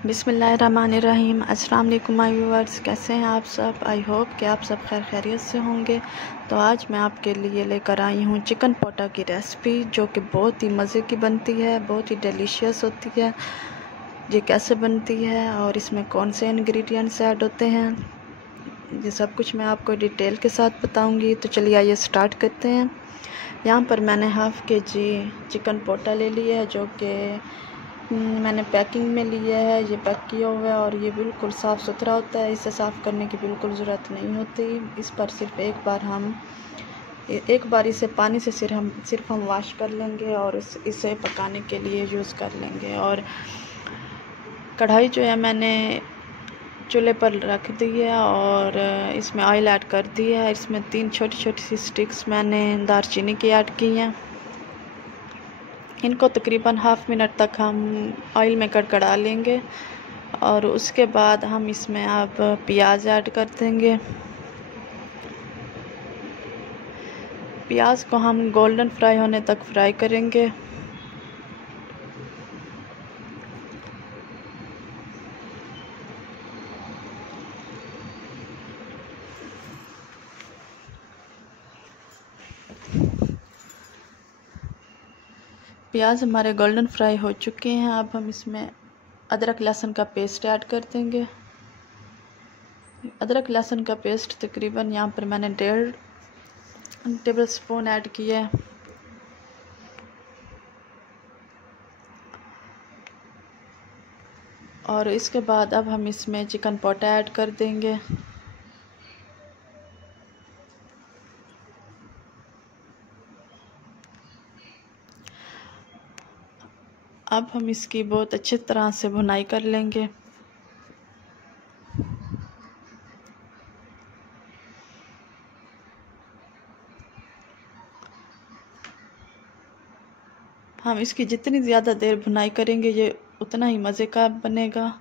बिस्मिल्लाहिर्रहमानिर्रहीम। अस्सलाम वालेकुम माय व्यूअर्स, कैसे हैं आप सब। आई होप कि आप सब खैर खैरियत से होंगे। तो आज मैं आपके लिए लेकर आई हूँ चिकन पोटा की रेसिपी, जो कि बहुत ही मज़े की बनती है, बहुत ही डिलीशियस होती है। ये कैसे बनती है और इसमें कौन से इंग्रेडिएंट्स ऐड होते हैं, ये सब कुछ मैं आपको डिटेल के साथ बताऊँगी। तो चलिए आइए स्टार्ट करते हैं। यहाँ पर मैंने हाफ़ के-जी चिकन पोटा ले लिया है, जो कि मैंने पैकिंग में लिया है। ये पैक किया हुआ है और ये बिल्कुल साफ़ सुथरा होता है। इसे साफ़ करने की बिल्कुल ज़रूरत नहीं होती। इस पर सिर्फ एक बार इसे पानी से सिर्फ हम वॉश कर लेंगे और इसे पकाने के लिए यूज़ कर लेंगे। और कढ़ाई जो है मैंने चूल्हे पर रख दी है और इसमें ऑयल ऐड कर दिया है। इसमें 3 छोटी छोटी सी स्टिक्स मैंने दालचीनी की ऐड की हैं। इनको तकरीबन हाफ़ मिनट तक हम ऑयल में कड़कड़ा लेंगे और उसके बाद हम इसमें अब प्याज ऐड कर देंगे। प्याज को हम गोल्डन फ्राई होने तक फ्राई करेंगे। प्याज हमारे गोल्डन फ्राई हो चुके हैं। अब हम इसमें अदरक लहसुन का पेस्ट ऐड कर देंगे। अदरक लहसुन का पेस्ट तकरीबन यहाँ पर मैंने 1.5 टेबल स्पून ऐड किया है। और इसके बाद अब हम इसमें चिकन पोटा ऐड कर देंगे। अब हम इसकी बहुत अच्छी तरह से भुनाई कर लेंगे। हम इसकी जितनी ज़्यादा देर भुनाई करेंगे ये उतना ही मज़े का बनेगा।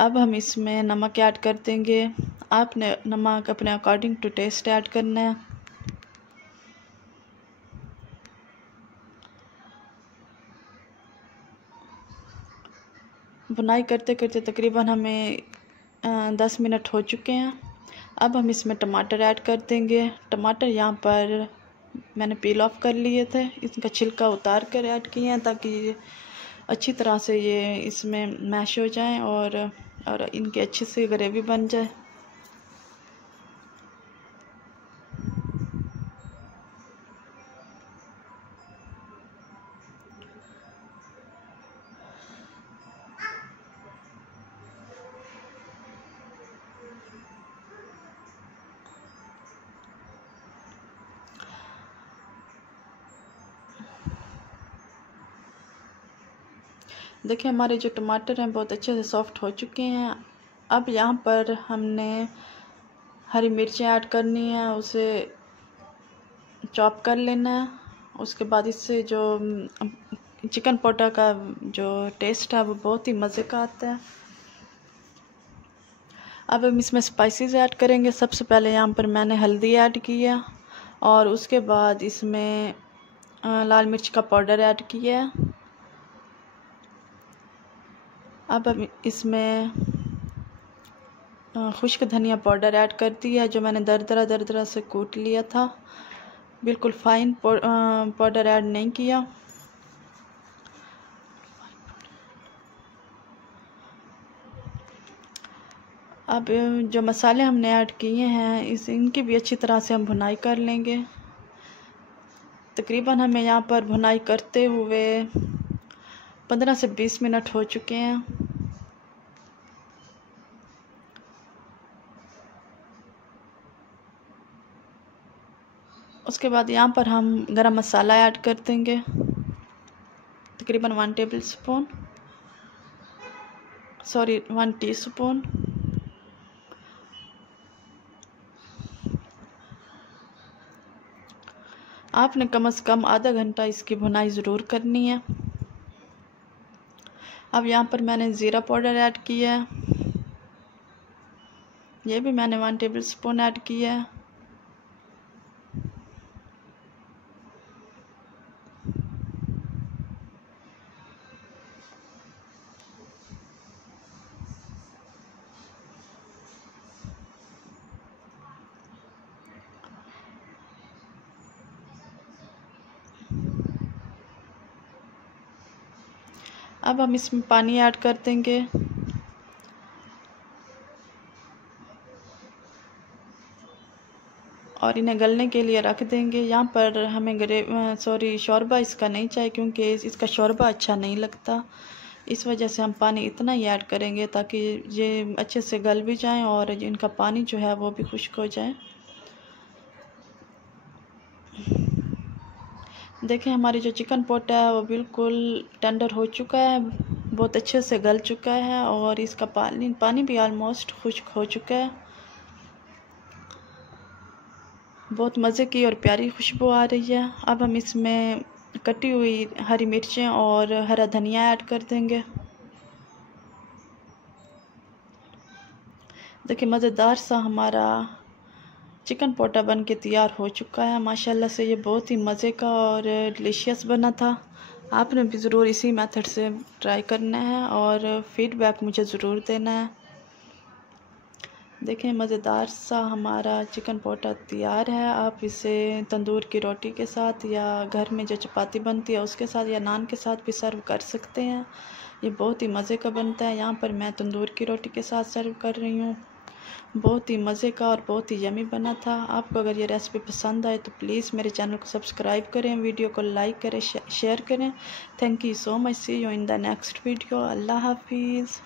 अब हम इसमें नमक ऐड कर देंगे। आपने नमक अपने अकॉर्डिंग टू टेस्ट ऐड करना है। भुनाई करते करते तकरीबन हमें 10 मिनट हो चुके हैं। अब हम इसमें टमाटर ऐड कर देंगे। टमाटर यहाँ पर मैंने पील ऑफ कर लिए थे, इनका छिलका उतार कर ऐड किए हैं ताकि ये अच्छी तरह से ये इसमें मैश हो जाएं और इनकी अच्छी सी ग्रेवी बन जाए। देखिए हमारे जो टमाटर हैं बहुत अच्छे से सॉफ्ट हो चुके हैं। अब यहाँ पर हमने हरी मिर्चें ऐड करनी है, उसे चॉप कर लेना है। उसके बाद इससे जो चिकन पोटा का जो टेस्ट है वो बहुत ही मज़े का आता है। अब हम इसमें स्पाइसेस ऐड करेंगे। सबसे पहले यहाँ पर मैंने हल्दी ऐड की है और उसके बाद इसमें लाल मिर्च का पाउडर ऐड किया है। अब हम इसमें खुश्क धनिया पाउडर ऐड कर दिया है, जो मैंने दरदरा से कूट लिया था। बिल्कुल फाइन पाउडर ऐड नहीं किया। अब जो मसाले हमने ऐड किए हैं इनकी भी अच्छी तरह से हम भुनाई कर लेंगे। तकरीबन हमें यहाँ पर भुनाई करते हुए 15 से 20 मिनट हो चुके हैं। उसके बाद यहाँ पर हम गरम मसाला ऐड कर देंगे, तकरीबन 1 टीस्पून। आपने कम से कम आधा घंटा इसकी भुनाई ज़रूर करनी है। अब यहाँ पर मैंने ज़ीरा पाउडर ऐड किया है, ये भी मैंने 1 टेबलस्पून ऐड किया है। अब हम इसमें पानी ऐड कर देंगे। और इन्हें गलने के लिए रख देंगे। यहाँ पर हमें शोरबा इसका नहीं चाहिए, क्योंकि इसका शोरबा अच्छा नहीं लगता। इस वजह से हम पानी इतना ही ऐड करेंगे ताकि ये अच्छे से गल भी जाएं और इनका पानी जो है वो भी खुश्क हो जाए। देखें, हमारी जो चिकन पोटा है वो बिल्कुल टेंडर हो चुका है, बहुत अच्छे से गल चुका है और इसका पानी भी ऑलमोस्ट खुश्क हो चुका है। बहुत मज़े की और प्यारी खुशबू आ रही है। अब हम इसमें कटी हुई हरी मिर्चें और हरा धनिया ऐड कर देंगे। देखिए, मज़ेदार सा हमारा चिकन पोटा बन के तैयार हो चुका है। माशाल्लाह से ये बहुत ही मज़े का और डिलीशियस बना था। आपने भी ज़रूर इसी मेथड से ट्राई करना है और फीडबैक मुझे ज़रूर देना है। देखें, मज़ेदार सा हमारा चिकन पोटा तैयार है। आप इसे तंदूर की रोटी के साथ या घर में जो चपाती बनती है उसके साथ या नान के साथ भी सर्व कर सकते हैं। ये बहुत ही मज़े का बनता है। यहाँ पर मैं तंदूर की रोटी के साथ सर्व कर रही हूँ। बहुत ही मज़े का और बहुत ही यमी बना था। आपको अगर ये रेसिपी पसंद आए तो प्लीज़ मेरे चैनल को सब्सक्राइब करें, वीडियो को लाइक करें, शेयर करें। Thank you so much. See you in the next video. Allah हाफिज़।